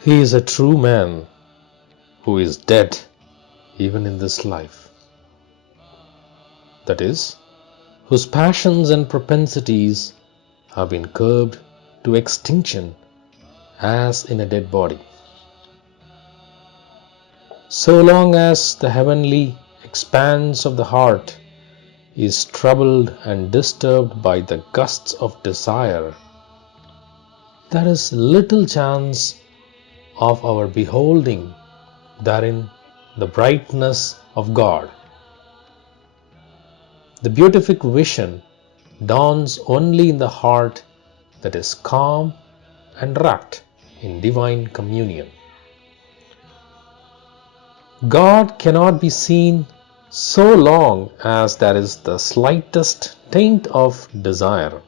He is a true man who is dead even in this life. That is, whose passions and propensities have been curbed to extinction as in a dead body. So long as the heavenly expanse of the heart is troubled and disturbed by the gusts of desire, there is little chance of our beholding therein the brightness of God. The beatific vision dawns only in the heart that is calm and wrapped in divine communion. God cannot be seen so long as there is the slightest taint of desire.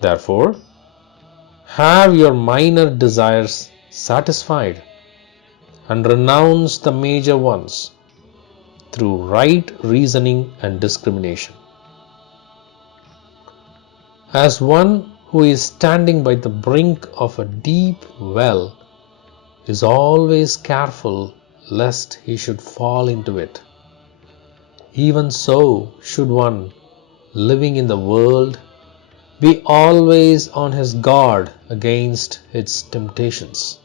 Therefore, have your minor desires satisfied and renounce the major ones through right reasoning and discrimination. As one who is standing by the brink of a deep well is always careful lest he should fall into it, even so should one living in the world be always on his guard against its temptations.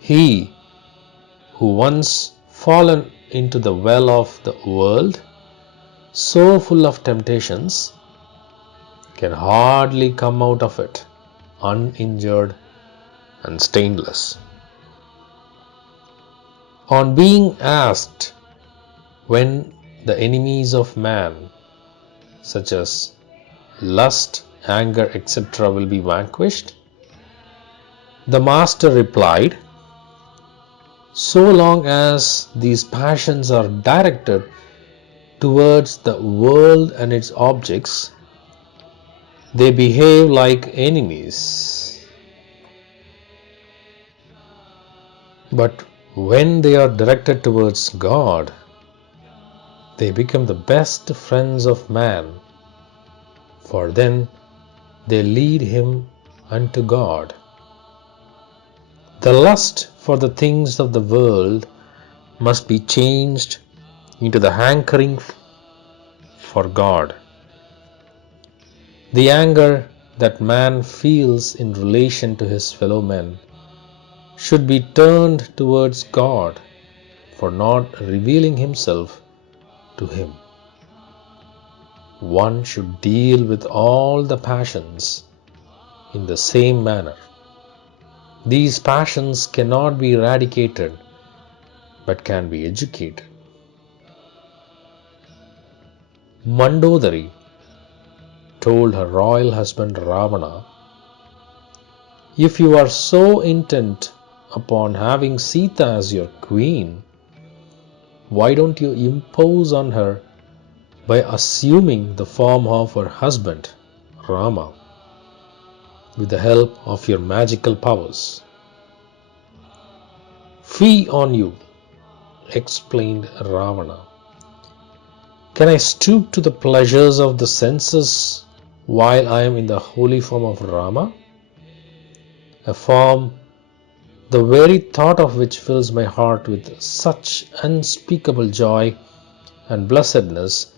He who once fallen into the well of the world, so full of temptations, can hardly come out of it uninjured and stainless. On being asked when the enemies of man, such as lust, anger, etc., will be vanquished, the Master replied, so long as these passions are directed towards the world and its objects, they behave like enemies. But when they are directed towards God, they become the best friends of man, for then they lead him unto God. The lust for the things of the world must be changed into the hankering for God. The anger that man feels in relation to his fellow men should be turned towards God for not revealing himself to him. One should deal with all the passions in the same manner. These passions cannot be eradicated, but can be educated. Mandodari told her royal husband Ravana, if you are so intent upon having Sita as your queen, why don't you impose on her by assuming the form of her husband, Rama, with the help of your magical powers? Fie on you, explained Ravana. Can I stoop to the pleasures of the senses while I am in the holy form of Rama? A form the very thought of which fills my heart with such unspeakable joy and blessedness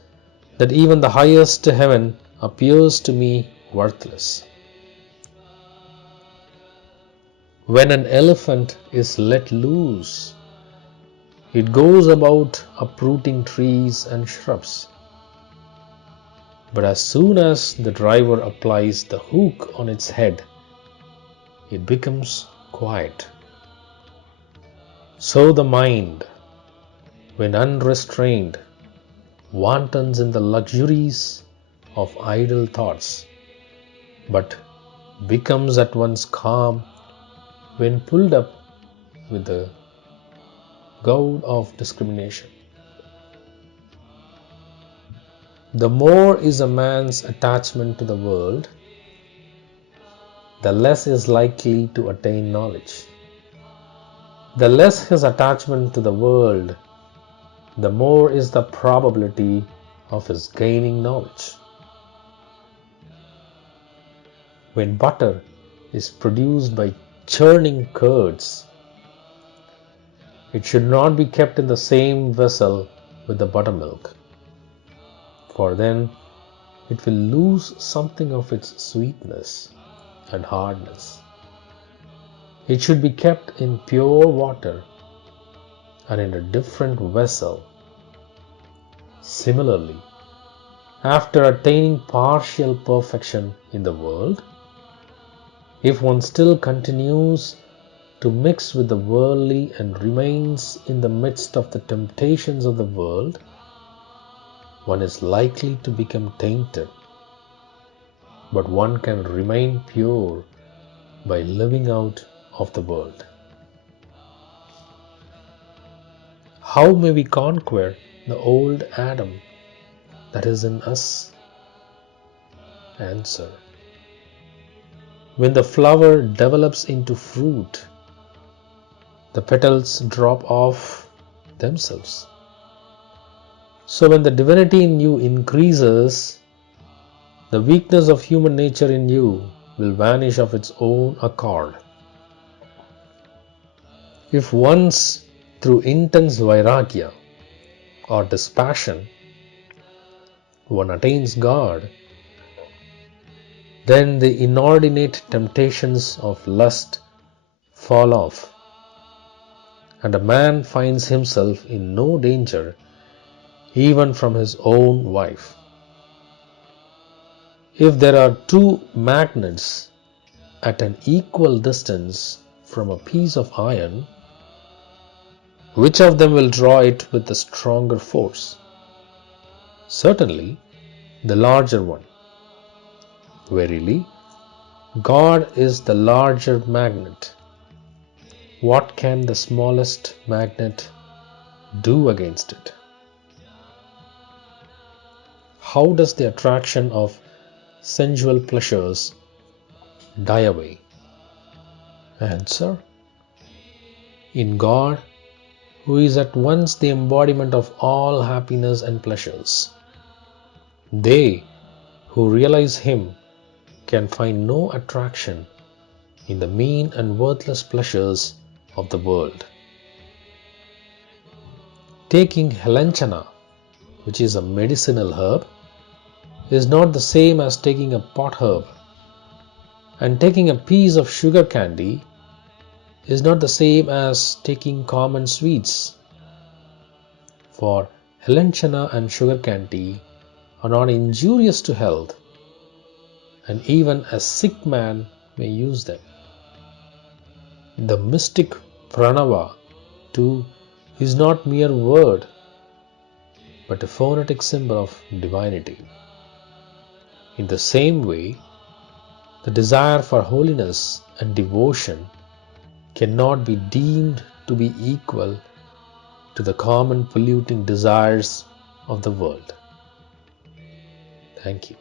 that even the highest heaven appears to me worthless. When an elephant is let loose, it goes about uprooting trees and shrubs. But as soon as the driver applies the hook on its head, it becomes quiet. So the mind, when unrestrained, wantons in the luxuries of idle thoughts, but becomes at once calm when pulled up with the goad of discrimination. The more is a man's attachment to the world, the less is likely to attain knowledge. The less his attachment to the world, the more is the probability of his gaining knowledge. When butter is produced by churning curds. It should not be kept in the same vessel with the buttermilk, for then it will lose something of its sweetness and hardness. It should be kept in pure water and in a different vessel. Similarly, after attaining partial perfection in the world, if one still continues to mix with the worldly and remains in the midst of the temptations of the world, one is likely to become tainted. But one can remain pure by living out of the world. How may we conquer the old Adam that is in us? Answer: when the flower develops into fruit, the petals drop off themselves. So when the divinity in you increases, the weakness of human nature in you will vanish of its own accord. If once through intense vairagya or dispassion one attains God, then the inordinate temptations of lust fall off, and a man finds himself in no danger even from his own wife. If there are two magnets at an equal distance from a piece of iron, which of them will draw it with the stronger force? Certainly, the larger one. Verily, God is the larger magnet. What can the smallest magnet do against it? How does the attraction of sensual pleasures die away? Answer: in God, who is at once the embodiment of all happiness and pleasures. They who realize Him can find no attraction in the mean and worthless pleasures of the world. Taking helanchana, which is a medicinal herb, is not the same as taking a pot herb, and taking a piece of sugar candy is not the same as taking common sweets. For helanchana and sugar candy are not injurious to health, and even a sick man may use them. The mystic pranava, too, is not mere word, but a phonetic symbol of divinity. In the same way, the desire for holiness and devotion cannot be deemed to be equal to the common polluting desires of the world. Thank you.